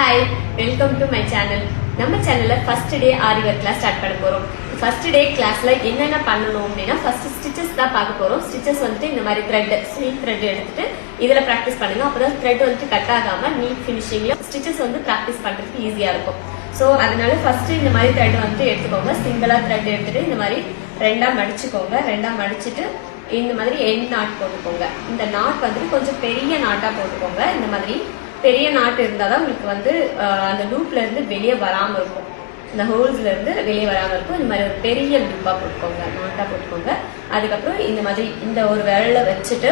Hi, welcome to my channel. நம்ம சேனல்ல first day ஆரி work class start பண்ண போறோம். ஃபர்ஸ்ட் டே கிளாஸ்ல என்னென்ன பண்ணணும் அப்படின்னா ஃபர்ஸ்ட் ஸ்டிச்சஸ் தான் பார்க்க போறோம். ஸ்டிச்சஸ் வந்துட்டு இந்த மாதிரி த்ரெட் ஸ்வீட் த்ரெட் எடுத்துட்டு இதுல பிராக்டிஸ் பண்ணுங்க. அப்பதான் த்ரெட் வந்துட்டு கட் ஆகாம நீட் ஃபினிஷிங்ல ஸ்டிச்சஸ் வந்து பிராக்டிஸ் பண்றதுக்கு ஈஸியா இருக்கும். ஸோ அதனால ஃபர்ஸ்ட் இந்த மாதிரி த்ரெட் வந்துட்டு எடுத்துக்கோங்க. சிங்கிளா த்ரெட் எடுத்துட்டு இந்த மாதிரி ரெண்டா மடிச்சுக்கோங்க. ரெண்டா மடிச்சுட்டு இந்த மாதிரி எண்ட் நாட் போட்டுக்கோங்க. இந்த நாட் வந்துட்டு கொஞ்சம் பெரிய நாட்டா போட்டுக்கோங்க. இந்த மாதிரி பெரிய நாட்டு இருந்தாதான் உங்களுக்கு வந்து அந்த லூப்ல இருந்து வெளியே வராம இருக்கும். இந்த ஹோல்ஸ்ல இருந்து வெளியே வராம இருக்கும். இந்த மாதிரி ஒரு பெரிய லூப்பா போட்டுக்கோங்க, நாட்டா போட்டுக்கோங்க. அதுக்கப்புறம் இந்த மாதிரி இந்த ஒரு விரல வச்சுட்டு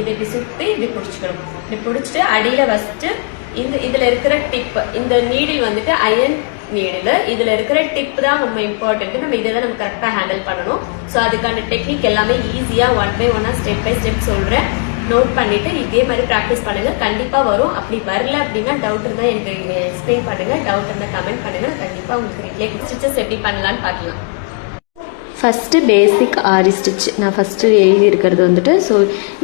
இதை இப்படி சுத்தி இப்படி பிடிச்சிக்கணும். இப்படி பிடிச்சிட்டு அடியில வச்சுட்டு இதுல இருக்கிற டிப், இந்த நீடில் வந்துட்டு அயன் நீடில், இதுல இருக்கிற டிப் தான் ரொம்ப இம்பார்ட்டன்ட். நம்ம இதை தான் நம்ம கரெக்டா ஹேண்டில் பண்ணணும். ஸோ அதுக்கான டெக்னிக் எல்லாமே ஈஸியா ஒன் பை ஒன்னா ஸ்டெப் பை ஸ்டெப் சொல்றேன். நோட் பண்ணிட்டு இதே மாதிரி ப்ராக்டிஸ் பண்ணுங்க. கண்டிப்பா வரும். அப்படி வரல அப்படின்னா டவுட் இருந்தா எனக்கு எக்ஸ்பிளைன் பண்ணுங்க. டவுட் இருந்தா கமெண்ட் பண்ணுங்க. கண்டிப்பா உங்களுக்கு ரிப்ளை. ஸ்டிச்சஸ் எப்படி பண்ணலாம்னு பார்க்கலாம். ஃபஸ்ட்டு பேசிக் ஆரி ஸ்டிச் நான் ஃபஸ்ட்டு எழுதி இருக்கிறது வந்துட்டு, ஸோ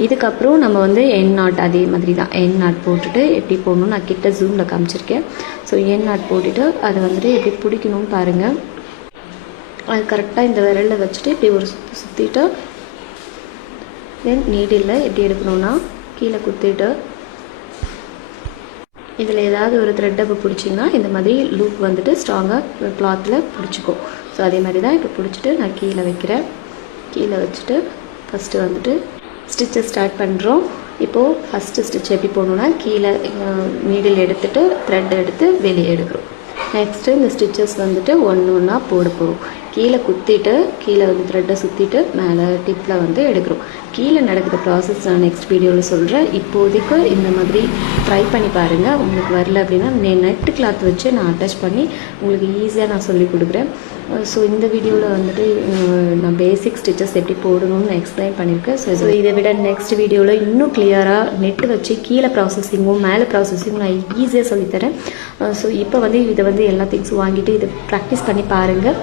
இதுக்கப்புறம் நம்ம வந்து என் நாட் அதே மாதிரி தான் என் நாட் போட்டுட்டு எப்படி போடணும் நான் கிட்ட ஜூமில் காமிச்சிருக்கேன். ஸோ என் நாட் போட்டுட்டு அதை வந்துட்டு எப்படி பிடிக்கணும்னு பாருங்கள். அது கரெக்டாக இந்த விரலில் வச்சுட்டு இப்படி ஒரு சுற்றிட்டு தென் நீடில் எப்படி எடுக்கணும்னா கீழே குத்திட்டு இதில் ஏதாவது ஒரு த்ரெட்டை இப்போ பிடிச்சிங்கன்னா இந்த மாதிரி லூப் வந்துட்டு ஸ்ட்ராங்காக கிளாத்தில் பிடிச்சிக்கும். ஸோ அதே மாதிரி தான் இப்போ பிடிச்சிட்டு நான் கீழே வைக்கிறேன். கீழே வச்சுட்டு ஃபஸ்ட்டு வந்துட்டு ஸ்டிச்சை ஸ்டார்ட் பண்ணுறோம். இப்போது ஃபஸ்ட்டு ஸ்டிச் எப்படி போடணுன்னா கீழே நீடில் எடுத்துகிட்டு த்ரெட் எடுத்து வெளியே எடுக்கிறோம். நெக்ஸ்ட்டு இந்த ஸ்டிச்சஸ் வந்துட்டு ஒன்று ஒன்றா போட போகிறோம். கீழே குத்திட்டு கீழே வந்து த்ரெட்டை சுற்றிட்டு மேலே டிப்பில் வந்து எடுக்கிறோம். கீழே நடக்கிற ப்ராசஸ் நான் நெக்ஸ்ட் வீடியோவில் சொல்கிறேன். இப்போதைக்கு இந்த மாதிரி ட்ரை பண்ணி பாருங்கள். உங்களுக்கு வரல அப்படின்னா நெட் கிளாத் வச்சு நான் அட்டாச் பண்ணி உங்களுக்கு ஈஸியாக நான் சொல்லி கொடுக்குறேன். ஸோ இந்த வீடியோவில் வந்துட்டு நான் பேசிக் ஸ்டிச்சஸ் எப்படி போடணும்னு நான் எக்ஸ்பிளைன் பண்ணியிருக்கேன். ஸோ இதை விட நெக்ஸ்ட் வீடியோவில் இன்னும் கிளியராக நெட்டு வச்சு கீழே ப்ராசஸிங்கும் மேலே ப்ராசஸிங்கும் நான் ஈஸியாக சொல்லித்தரேன். ஸோ இப்போ வந்து இதை வந்து எல்லா திங்ஸும் வாங்கிட்டு இதை ப்ராக்டிஸ் பண்ணி பாருங்கள்.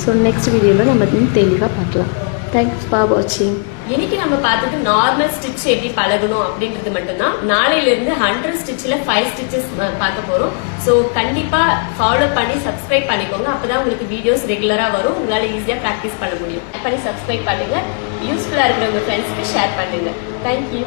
ஸோ நெக்ஸ்ட் வீடியோவில் நம்ம தெளிவாக பார்க்கலாம். தேங்க்ஸ் ஃபார் வாட்சிங். இன்னைக்கு நம்ம பார்த்துட்டு நார்மல் ஸ்டிச் எப்படி பழகணும் அப்படின்றது மட்டும்தான். நாளையில இருந்து 100 ஸ்டிச்ல 5 ஸ்டிச்சஸ் பார்க்க போறோம். ஸோ கண்டிப்பா ஃபாலோ பண்ணி சப்ஸ்கிரைப் பண்ணிக்கோங்க. அப்பதான் உங்களுக்கு வீடியோஸ் ரெகுலரா வரும். உங்களால ஈஸியா ப்ராக்டிஸ் பண்ண முடியும். பண்ணி சப்ஸ்கிரைப் பண்ணுங்க. யூஸ்ஃபுல்லா இருக்கிற உங்க ஃப்ரெண்ட்ஸ்க்கு ஷேர் பண்ணுங்க. தேங்க்யூ.